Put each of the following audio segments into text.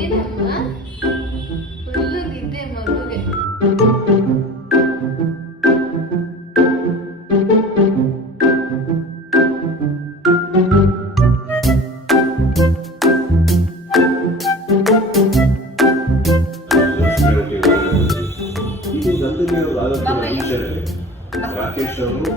ಏನಮ್ಮ ಫುಲ್ಲು ನಿದ್ದೆ ಮಗುಗೆ. ರಾಕೇಶ್ ಅವರು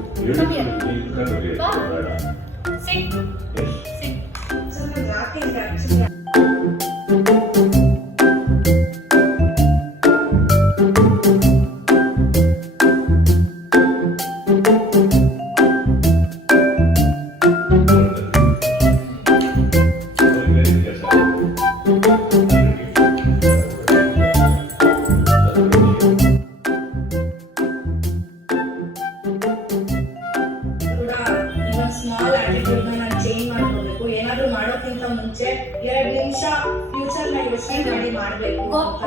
ಸ್ಮಾಲ್ ಆಟಿಟ್ಯೂಡ್ ನ ಚೇಂಜ್ ಮಾಡ್ಕೋಬೇಕು. ಏನಾದ್ರು ಮಾಡೋಕ್ಕಿಂತ ಮುಂಚೆ 2 ನಿಮಿಷ ಫ್ಯೂಚರ್ ನ ಯೋಚನೆ ಮಾಡಿ ಮಾಡ್ಬೇಕು ಅಂತ.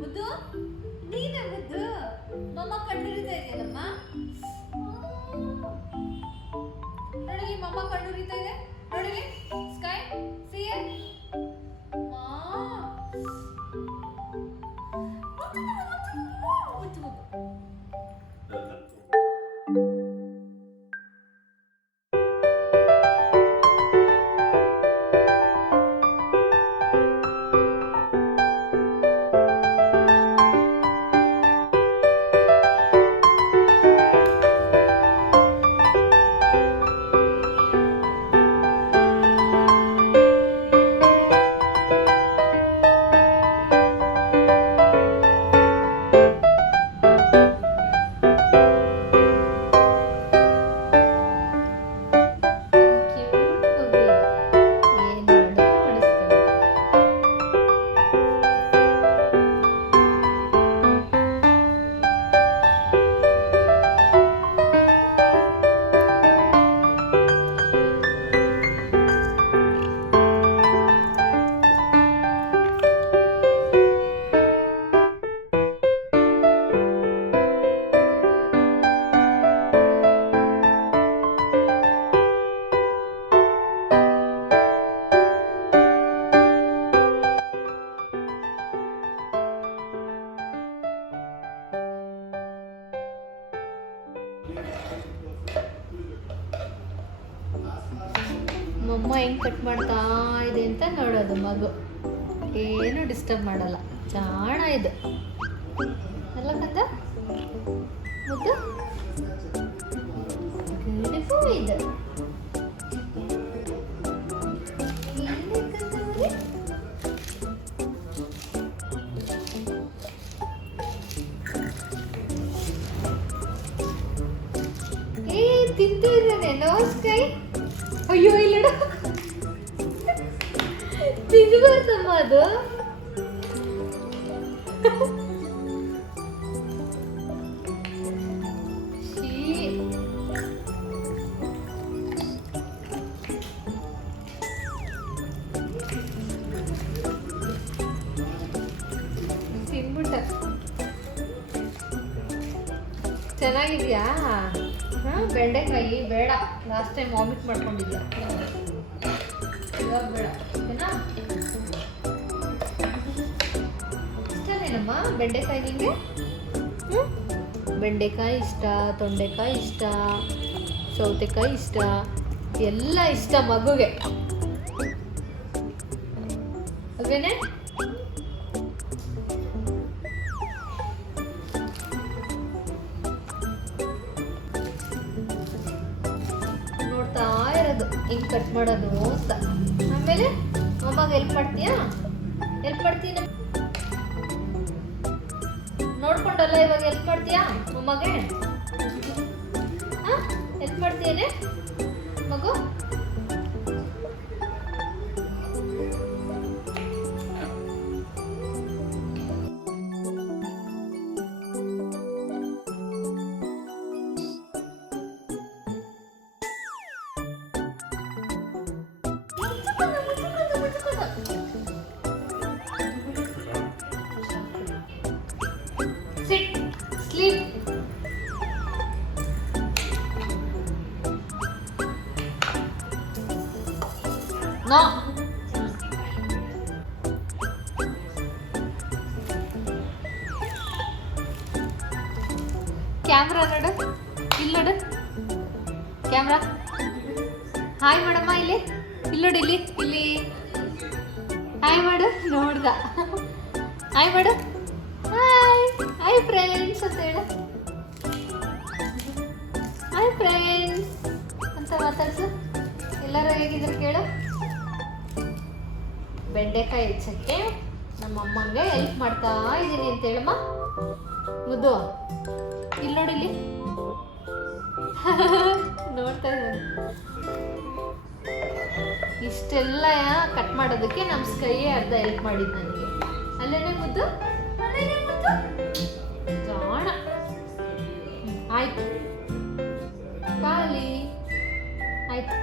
ಮುದ್ದು ನೀನೇ ಮುದ್ದು ಮಮ್ಮ ಕಣ್ಣುರಿತಾ ಇದೆಯಲ್ಲಮ್ಮ. ನೋಡಿ ಮಮ್ಮ ಕಣ್ಣುರಿತಾ ಇದೆ ನೋಡಿ. ಸ್ಕೈ ಸಿ ಮಮ್ಮ ಹೆಂಗೆ ಕಟ್ ಮಾಡ್ತಾ ಇದೆ ಅಂತ ನೋಡೋದು ಮಗು. ಏನು ಡಿಸ್ಟರ್ಬ್ ಮಾಡಲ್ಲ, ಜಾಣ ಇದು ಅಲ್ಲ ಕಂದ ಮುದ್ದು. ಬ್ಯೂಟಿಫುಲ್ ಇದು. ತಿಂತಿದ್ದೇನೆ ನಮಸ್ಕೈ. ಅಯ್ಯೋ ಇಲ್ಲ ತಿನ್ಬಾರ್ದಮ್ಮ ಅದು. ತಿನ್ಬಿಟ್ಟ. ಚೆನ್ನಾಗಿದ್ಯಾ? ಬೆಂಡೆಕಾಯಿ ಬೇಡ, ಲಾಸ್ಟ್ ಟೈಮ್ ವಾಮಿಟ್ ಮಾಡ್ಕೊಂಡಿದ್ಯಾ, ಇವಾಗ ಬೇಡ ಓಕೆನಾ? ಇಷ್ಟನೇನಮ್ಮ ಬೆಂಡೆಕಾಯಿ ನಿಂಗೆ? ಬೆಂಡೆಕಾಯಿ ಇಷ್ಟ, ತೊಂಡೆಕಾಯಿ ಇಷ್ಟ, ಸೌತೆಕಾಯಿ ಇಷ್ಟ, ಎಲ್ಲ ಇಷ್ಟ ಮಗುಗೆ ಅಲ್ವೇನೆ? ಹಿಂಗೆ ಕಟ್ ಮಾಡೋದು ಅಂತ. ಆಮೇಲೆ ಅಮ್ಮಗೆ ಹೆಲ್ಪ್ ಮಾಡ್ತೀಯಾ? ಹೆಲ್ಪ್ ಮಾಡ್ತೀನಿ ನೋಡ್ಕೊಂಡಲ್ಲ, ಇವಾಗ ಹೆಲ್ಪ್ ಮಾಡ್ತೀಯಾ ಅಮ್ಮಗೆ? ಹಾಂ, ಹೆಲ್ಪ್ ಮಾಡ್ತೀಯೇನೆ ಮಗು? Sit, sleep. No. ಕ್ಯಾಮ್ರಾ ನೋಡು, ಇಲ್ಲಿ ನೋಡು ಕ್ಯಾಮ್ರಾ. ಹಾಯ್ ಮಾಡಮ್ಮ, ಇಲ್ಲಿ ಇಲ್ಲಿ ನೋಡಿ, ಇಲ್ಲಿ ಇಲ್ಲಿ ಹಾಯ್ ಮಾಡು. ನೋಡ್ದ? ಹಾಯ್ ಮಾಡು. ಹಾಯ್ ಹಾಯ್ ಫ್ರೆಂಡ್ಸ್ ಅಂತ ಹೇಳು. ಹಾಯ್ ಫ್ರೆಂಡ್ಸ್ ಅಂತ ಮಾತಾಡ್ಸು. ಎಲ್ಲರೂ ಹೇಗಿದ್ರು ಕೇಳು. ಬೆಂಡೆಕಾಯಿ ಹೆಚ್ಚಕ್ಕೆ ನಮ್ಮ ಅಮ್ಮಂಗೆ ಹೆಲ್ಪ್ ಮಾಡ್ತಾ ಇದ್ದೀನಿ ಅಂತ ಹೇಳಮ್ಮ ಮುದ್ದು. ಇಲ್ಲಿ ನೋಡಿ, ಇಲ್ಲಿ ನೋಡ್ತಾ ಇದ್ದೀನಿ. ಇಷ್ಟೆಲ್ಲ ಕಟ್ ಮಾಡೋದಕ್ಕೆ ನಮ್ಮ ಸ್ಕೈಯೇ ಅರ್ಧ ಹೆಲ್ಪ್ ಮಾಡಿದ್ದು ನನಗೆ. ಅಲ್ಲೇನೆ ಮುದ್ದು, ಅಲ್ಲೇನೆ ಮುದ್ದು ಜಾಣ. ಆಯ್ತು ಖಾಲಿ ಆಯ್ತು.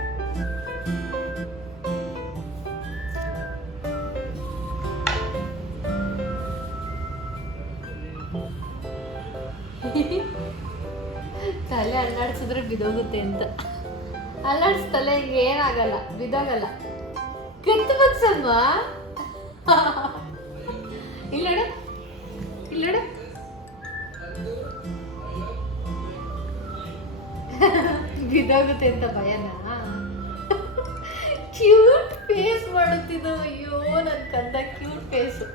ತಲೆ ಅಲ್ಲಾಡ್ಸಿದ್ರೆ ಬಿದೋಗುತ್ತೆ ಅಂತ. ಅಲ್ಲಾಡ್ಸ್ ತಲೆ ಹಿಂಗೆ ಏನಾಗಲ್ಲ, ಬಿದೋಗಲ್ಲ. ಕತ್ತು ಬಗ್ಸಮ್ಮ. ಇಲ್ಲಡ ಇಲ್ಲಡ ಬಿದೋಗುತ್ತೆ ಅಂತ ಭಯನಾ? ಕ್ಯೂಟ್ ಫೇಸ್ ಮಾಡುತ್ತಿದ್ದು. ಅಯ್ಯೋ ನನ್ನ ಕಂದ ಕ್ಯೂಟ್ ಫೇಸು.